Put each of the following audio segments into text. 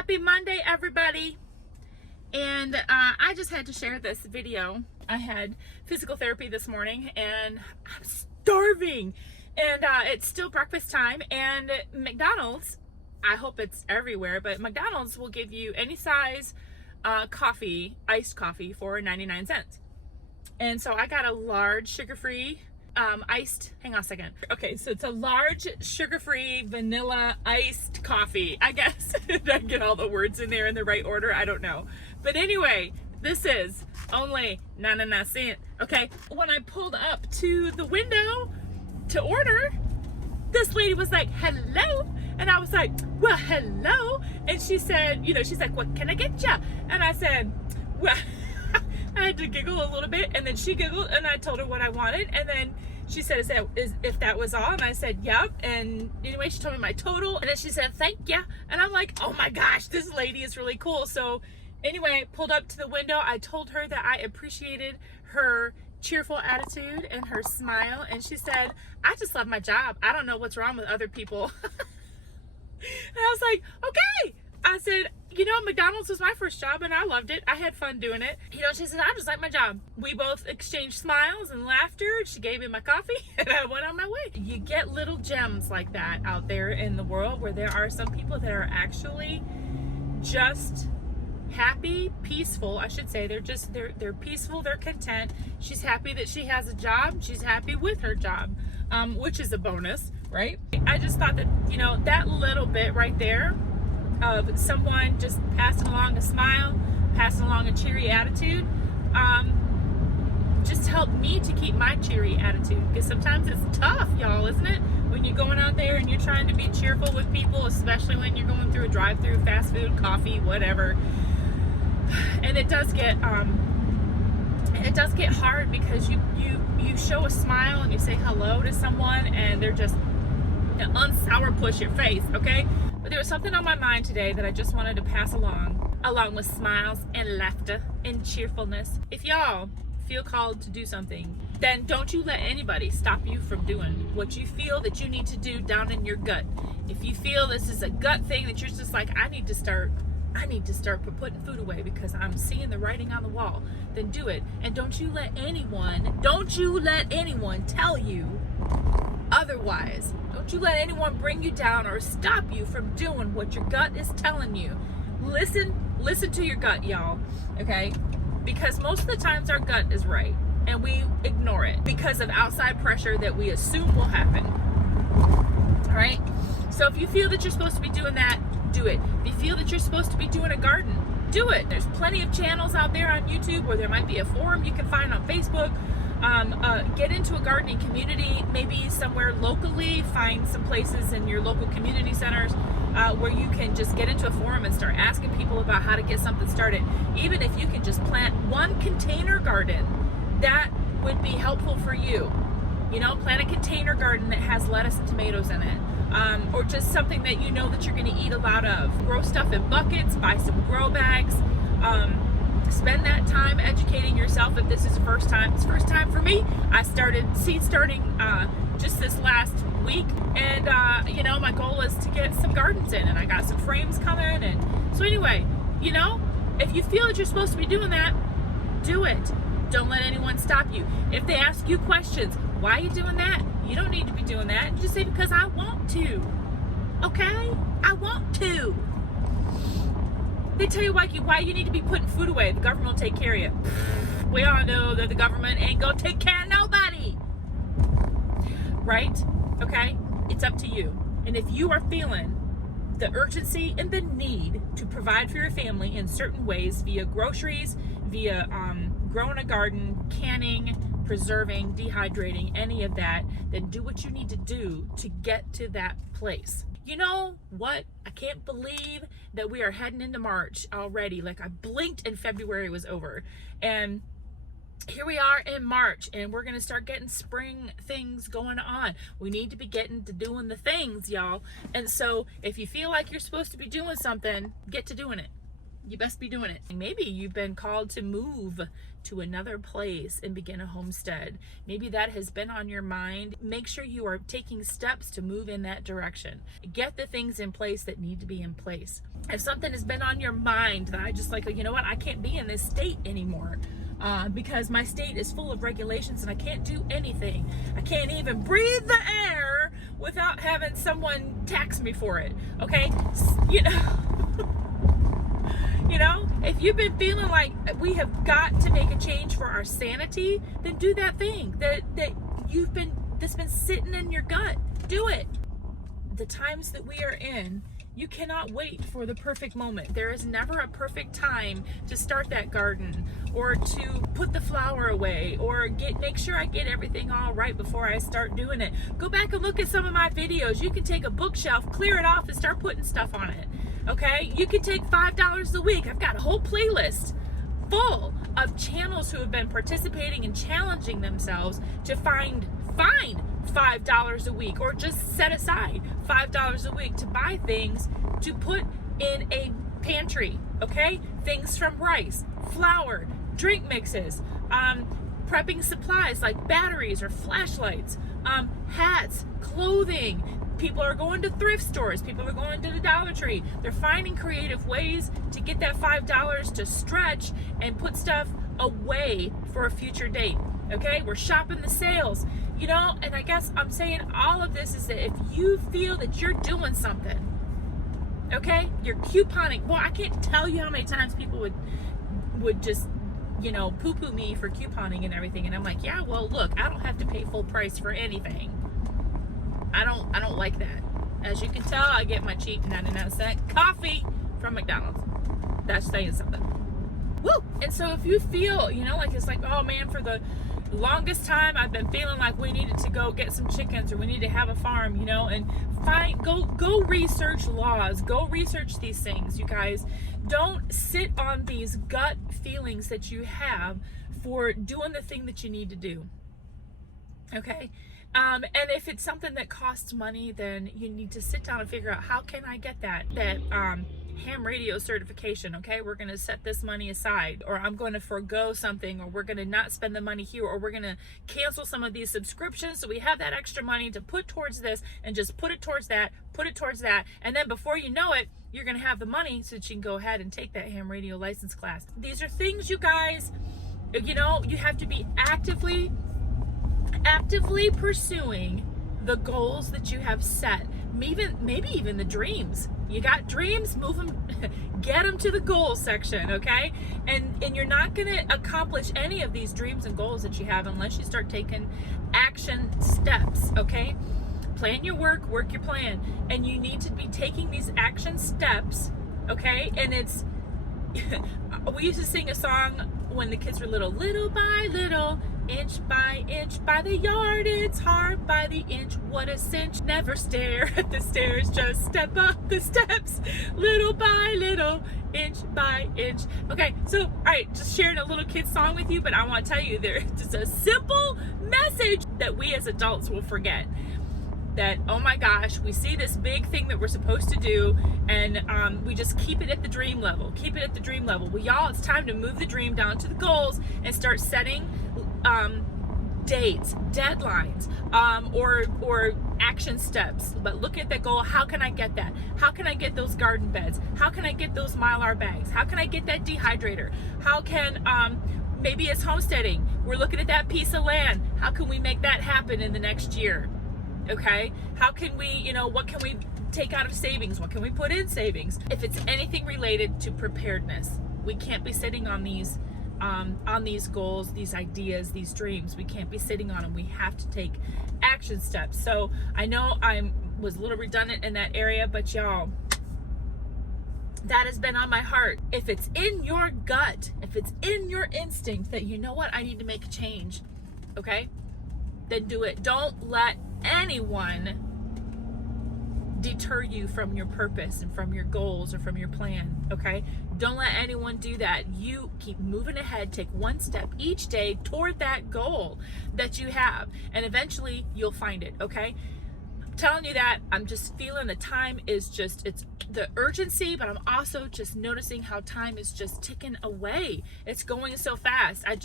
Happy Monday, everybody. And I just had to share this video. I had physical therapy this morning and I'm starving. And it's still breakfast time, and McDonald's, I hope it's everywhere, but McDonald's will give you any size coffee, iced coffee, for 99 cents. And so I got a large sugar-free iced, hang on a second. Okay, so it's a large sugar-free vanilla iced coffee, I guess. Did I get all the words in there in the right order? I don't know. But anyway, this is only 99 cents. Okay, when I pulled up to the window to order, this lady was like, hello. And I was like, well, hello. And she said, she's like, what can I get ya? And I said, well, I had to giggle a little bit, and then she giggled, and I told her what I wanted, and then she said, if that was all, and I said, yep. And anyway, she told me my total, and then she said, thank you. And I'm like, oh my gosh, this lady is really cool. So anyway, pulled up to the window. I told her that I appreciated her cheerful attitude and her smile, and she said, I just love my job. I don't know what's wrong with other people. And I was like, okay. I said, McDonald's was my first job and I loved it. I had fun doing it. She said, I just like my job. We both exchanged smiles and laughter. She gave me my coffee and I went on my way. You get little gems like that out there in the world, where there are some people that are actually just happy, peaceful, I should say. They're peaceful, they're content. She's happy that she has a job. She's happy with her job, which is a bonus, right? I just thought that, that little bit right there of someone just passing along a smile, passing along a cheery attitude, just helped me to keep my cheery attitude. Because sometimes it's tough, y'all, isn't it? When you're going out there and you're trying to be cheerful with people, especially when you're going through a drive-through, fast food, coffee, whatever. And it does get hard, because you show a smile and you say hello to someone and they're just unsour push your face, okay? But there was something on my mind today that I just wanted to pass along with smiles and laughter and cheerfulness. If y'all feel called to do something, then don't you let anybody stop you from doing what you feel that you need to do down in your gut. If you feel this is a gut thing that you're just like, I need to start putting food away because I'm seeing the writing on the wall, then do it. And don't you let anyone tell you otherwise. Don't you let anyone bring you down or stop you from doing what your gut is telling you. Listen to your gut, y'all, okay? Because most of the times our gut is right and we ignore it because of outside pressure that we assume will happen. All right? So if you feel that you're supposed to be doing that, do it. If you feel that you're supposed to be doing a garden, do it. There's plenty of channels out there on YouTube, or there might be a forum you can find on Facebook. Get into a gardening community, maybe somewhere locally. Find some places in your local community centers where you can just get into a forum and start asking people about how to get something started. Even if you can just plant one container garden, that would be helpful for you. Plant a container garden that has lettuce and tomatoes in it. Or just something that you know that you're going to eat a lot of. Grow stuff in buckets, buy some grow bags. Spend that time educating yourself. If this is the first time, it's the first time for me. I started seed starting just this last week, and my goal is to get some gardens in, and I got some frames coming. And so anyway, if you feel that you're supposed to be doing that, do it. Don't let anyone stop you. If they ask you questions, why are you doing that? You don't need to be doing that. Just say, because I want to. Okay? I want to. They tell you why you need to be putting food away. The government will take care of you. We all know that the government ain't gonna take care of nobody. Right? Okay? It's up to you. And if you are feeling the urgency and the need to provide for your family in certain ways, via groceries, via growing a garden, canning, preserving, dehydrating, any of that, then do what you need to do to get to that place. You know what? I can't believe that we are heading into March already. Like, I blinked and February was over. And here we are in March, and we're going to start getting spring things going on. We need to be getting to doing the things, y'all. And so if you feel like you're supposed to be doing something, get to doing it. You best be doing it. Maybe you've been called to move to another place and begin a homestead. Maybe that has been on your mind. Make sure you are taking steps to move in that direction. Get the things in place that need to be in place. If something has been on your mind that I just like, you know what, I can't be in this state anymore because my state is full of regulations and I can't do anything. I can't even breathe the air without having someone tax me for it. Okay? You know, if you've been feeling like we have got to make a change for our sanity, then do that thing that's been sitting in your gut. Do it. The times that we are in, you cannot wait for the perfect moment. There is never a perfect time to start that garden or to put the flower away or make sure I get everything all right before I start doing it. Go back and look at some of my videos. You can take a bookshelf, clear it off, and start putting stuff on it. Okay? You can take $5 a week. I've got a whole playlist full of channels who have been participating and challenging themselves to find $5 a week, or just set aside $5 a week to buy things to put in a pantry. Okay? Things from rice, flour, drink mixes, prepping supplies like batteries or flashlights, hats, clothing. People are going to thrift stores. People are going to the Dollar Tree. They're finding creative ways to get that $5 to stretch and put stuff away for a future date. Okay? We're shopping the sales. And I guess I'm saying all of this is that if you feel that you're doing something, okay, you're couponing. Well, I can't tell you how many times people would just, poo-poo me for couponing and everything. And I'm like, yeah, well, look, I don't have to pay full price for anything. I don't like that. As you can tell, I get my cheap 99-cent coffee from McDonald's. That's saying something. Woo! And so if you feel, like it's like, oh man, for the longest time I've been feeling like we needed to go get some chickens or we need to have a farm, and go research laws, go research these things, you guys. Don't sit on these gut feelings that you have for doing the thing that you need to do. Okay? And if it's something that costs money, then you need to sit down and figure out, how can I get that ham radio certification? Okay, we're going to set this money aside, or I'm going to forego something, or we're going to not spend the money here, or we're going to cancel some of these subscriptions so we have that extra money to put towards this, and just put it towards that, and then before you know it, you're going to have the money so that you can go ahead and take that ham radio license class. These are things, you guys, you have to be actively pursuing the goals that you have set. Maybe even the dreams. You got dreams, move them, get them to the goals section, okay? And you're not going to accomplish any of these dreams and goals that you have unless you start taking action steps, okay? Plan your work your plan. And you need to be taking these action steps, okay? And it's, we used to sing a song when the kids were little by little, inch by inch, by the yard it's hard, by the inch what a cinch. Never stare at the stairs, just step up the steps, little by little, inch by inch. Okay, so all right, just sharing a little kid song with you, but I want to tell you, there's just a simple message that we as adults will forget. That, oh my gosh, we see this big thing that we're supposed to do, and we just keep it at the dream level. Well, y'all, it's time to move the dream down to the goals and start setting dates, deadlines, or action steps. But look at that goal. How can I get that? How can I get those garden beds? How can I get those Mylar bags? How can I get that dehydrator? How can maybe it's homesteading. We're looking at that piece of land. How can we make that happen in the next year? Okay, how can we, what can we take out of savings? What can we put in savings? If it's anything related to preparedness, we can't be sitting on these goals, these ideas, these dreams. We can't be sitting on them. We have to take action steps. So I know I was a little redundant in that area, but y'all, that has been on my heart. If it's in your gut, if it's in your instinct that, you know what, I need to make a change, okay, then do it. Don't let anyone deter you from your purpose and from your goals or from your plan, okay? Don't let anyone do that. You keep moving ahead, take one step each day toward that goal that you have, and eventually you'll find it, okay? telling you that. I'm just feeling the time is just, it's the urgency, but I'm also just noticing how time is just ticking away. It's going so fast. I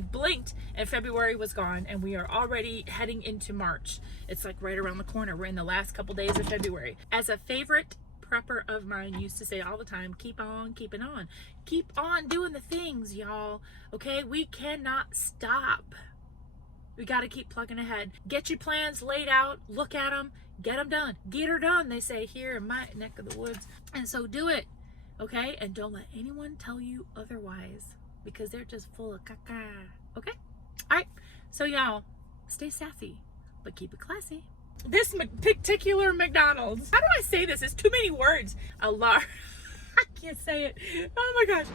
blinked and February was gone, and we are already heading into March. It's like right around the corner. We're in the last couple days of February. As a favorite prepper of mine used to say all the time, keep on keeping on. Keep on doing the things, y'all. Okay? We cannot stop. We got to keep plugging ahead. Get your plans laid out, look at them, get them done. Get her done, they say here in my neck of the woods. And so do it, okay? And don't let anyone tell you otherwise, because they're just full of caca, okay? All right, so y'all, stay sassy, but keep it classy. This particular McDonald's, how do I say this? It's too many words. I can't say it. Oh my gosh.